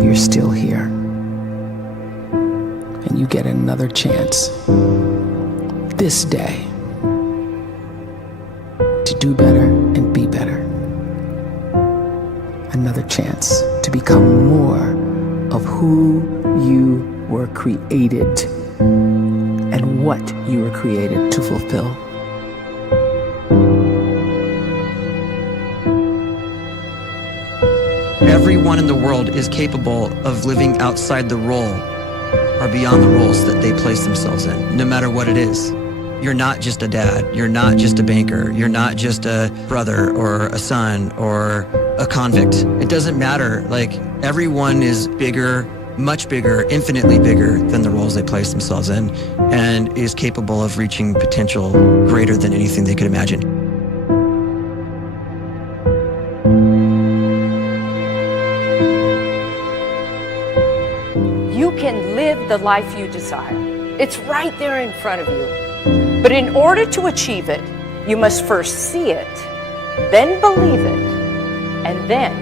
you're still here. And you get another chance this day to do better and be better. Another chance to become more of who you were created and what you were created to fulfill. Everyone in the world is capable of living outside the role or beyond the roles that they place themselves in, no matter what it is. You're not just a dad, you're not just a banker, you're not just a brother or a son or a convict. It doesn't matter. Like, everyone is bigger, much bigger, infinitely bigger than the roles they place themselves in, and is capable of reaching potential greater than anything they could imagine. You can live the life you desire. It's right there in front of you. But in order to achieve it, you must first see it, then believe it, and then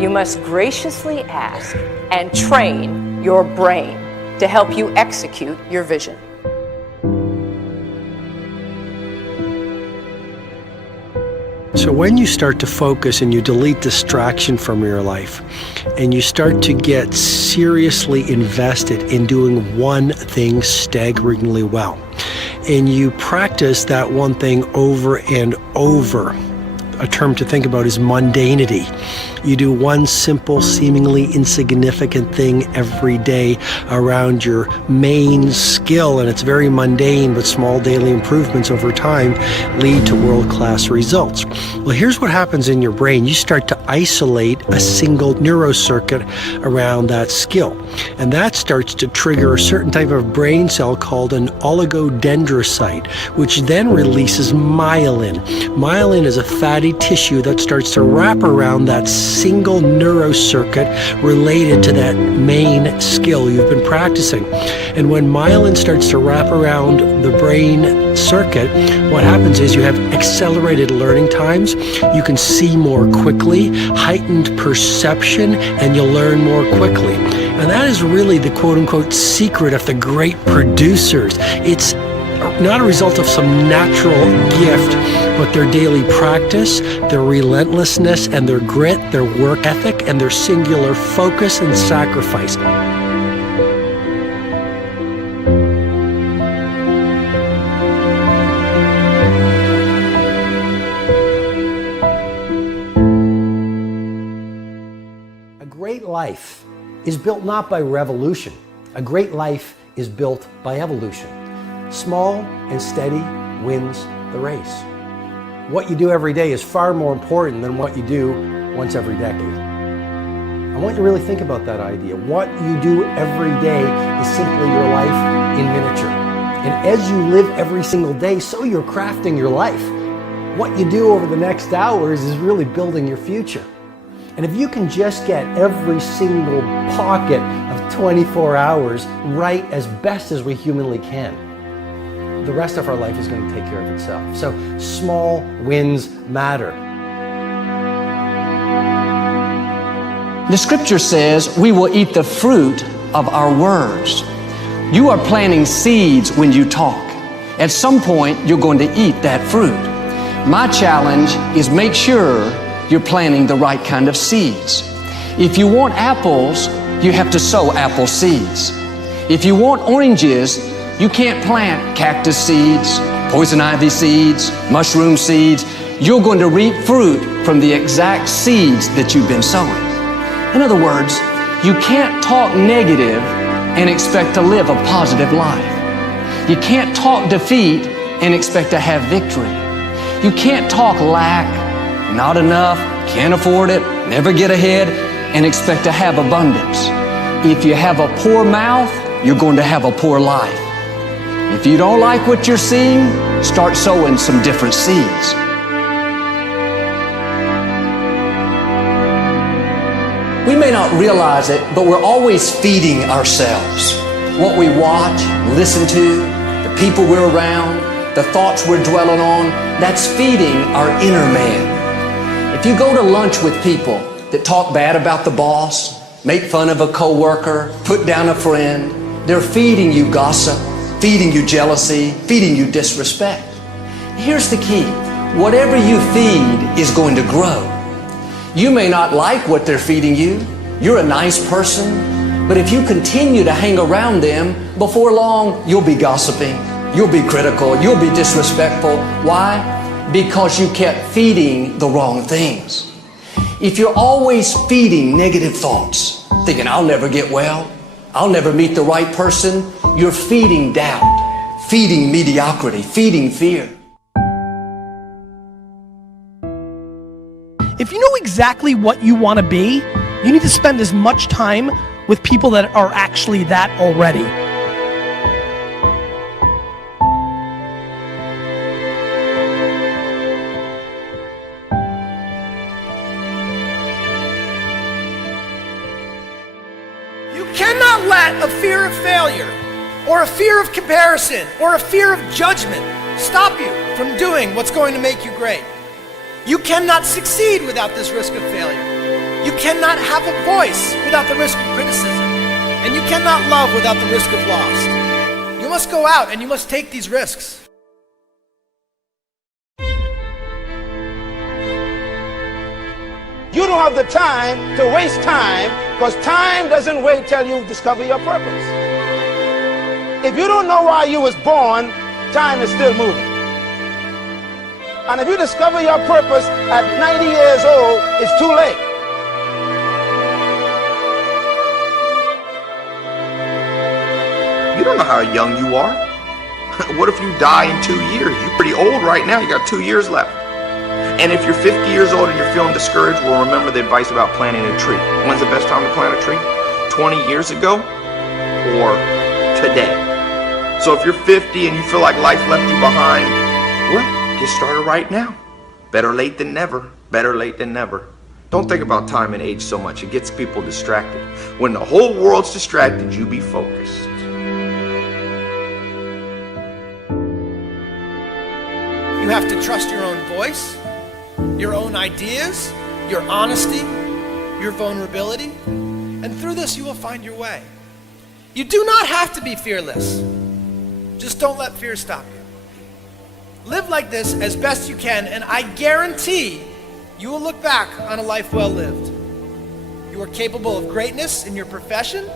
you must graciously ask and train your brain to help you execute your vision. So when you start to focus and you delete distraction from your life, and you start to get seriously invested in doing one thing staggeringly well, and you practice that one thing over and over, a term to think about is mundanity. You do one simple, seemingly insignificant thing every day around your main skill, and it's very mundane, but small daily improvements over time lead to world-class results. Well, here's what happens in your brain. You start to isolate a single neurocircuit around that skill, and that starts to trigger a certain type of brain cell called an oligodendrocyte, which then releases myelin. Myelin is a fatty tissue that starts to wrap around that single neurocircuit related to that main skill you've been practicing. And when myelin starts to wrap around the brain circuit, what happens is you have accelerated learning times, you can see more quickly, heightened perception, and you'll learn more quickly. And that is really the quote-unquote secret of the great producers. It's not a result of some natural gift, but their daily practice, their relentlessness and their grit, their work ethic, and their singular focus and sacrifice. A great life is built not by revolution. A great life is built by evolution. Small and steady wins the race. What you do every day is far more important than what you do once every decade. I want you to really think about that idea. What you do every day is simply your life in miniature. And as you live every single day, so you're crafting your life. What you do over the next hours is really building your future. And if you can just get every single pocket of 24 hours right as best as we humanly can, the rest of our life is going to take care of itself. So small wins matter. The scripture says we will eat the fruit of our words. You are planting seeds when you talk. At some point, you're going to eat that fruit. My challenge is make sure you're planting the right kind of seeds. If you want apples, you have to sow apple seeds. If you want oranges, you can't plant cactus seeds, poison ivy seeds, mushroom seeds. You're going to reap fruit from the exact seeds that you've been sowing. In other words, you can't talk negative and expect to live a positive life. You can't talk defeat and expect to have victory. You can't talk lack, not enough, can't afford it, never get ahead, and expect to have abundance. If you have a poor mouth, you're going to have a poor life. If you don't like what you're seeing, start sowing some different seeds. We may not realize it, but we're always feeding ourselves. What we watch, listen to, the people we're around, the thoughts we're dwelling on, that's feeding our inner man. If you go to lunch with people that talk bad about the boss, make fun of a coworker, put down a friend. They're feeding you gossip, feeding you jealousy, feeding you disrespect. Here's the key. Whatever you feed is going to grow. You may not like what they're feeding you. You're a nice person. But if you continue to hang around them, before long, you'll be gossiping. You'll be critical. You'll be disrespectful. Why? Because you kept feeding the wrong things. If you're always feeding negative thoughts, thinking, I'll never get well, I'll never meet the right person, you're feeding doubt, feeding mediocrity, feeding fear. If you know exactly what you want to be, you need to spend as much time with people that are actually that already. You cannot let a fear of failure, or a fear of comparison, or a fear of judgment stop you from doing what's going to make you great. You cannot succeed without this risk of failure. You cannot have a voice without the risk of criticism. And you cannot love without the risk of loss. You must go out and you must take these risks. You don't have the time to waste time, because time doesn't wait till you discover your purpose. If you don't know why you was born, time is still moving. And if you discover your purpose at 90 years old, it's too late. You don't know how young you are. What if you die in 2 years? You're pretty old right now. You got 2 years left. And if you're 50 years old and you're feeling discouraged, well, remember the advice about planting a tree. When's the best time to plant a tree? 20 years ago or today? So if you're 50 and you feel like life left you behind, well, get started right now. Better late than never. Better late than never. Don't think about time and age so much. It gets people distracted. When the whole world's distracted, you be focused. You have to trust your own voice, your own ideas, your honesty, your vulnerability, and through this you will find your way. You do not have to be fearless. Just don't let fear stop you. Live like this as best you can, and I guarantee you will look back on a life well lived. You are capable of greatness in your profession,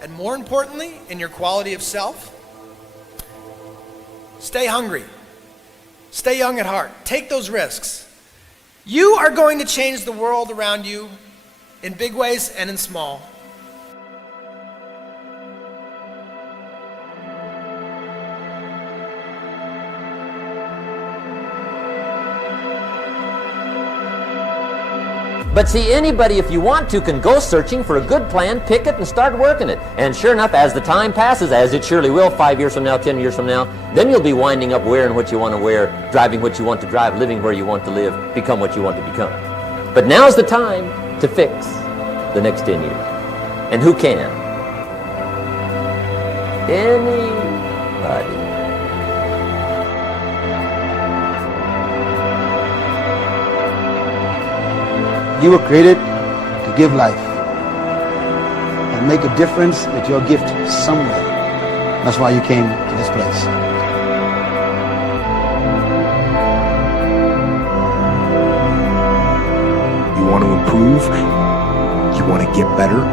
and more importantly, in your quality of self. Stay hungry. Stay young at heart. Take those risks. You are going to change the world around you in big ways and in small. But see, anybody, if you want to, can go searching for a good plan, pick it, and start working it. And sure enough, as the time passes, as it surely will 5 years from now, 10 years from now, then you'll be winding up wearing what you want to wear, driving what you want to drive, living where you want to live, become what you want to become. But now's the time to fix the next 10 years. And who can? Anybody. You were created to give life and make a difference with your gift somewhere. That's why you came to this place. You want to improve? You want to get better?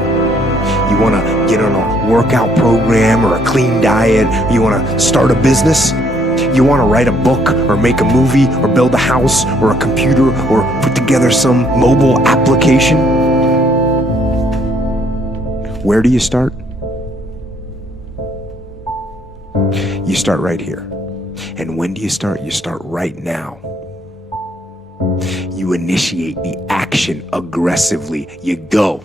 You want to get on a workout program or a clean diet? You want to start a business? You want to write a book or make a movie or build a house or a computer or put together some mobile application? Where do you start? You start right here. And when do you start? You start right now. You initiate the action aggressively. You go.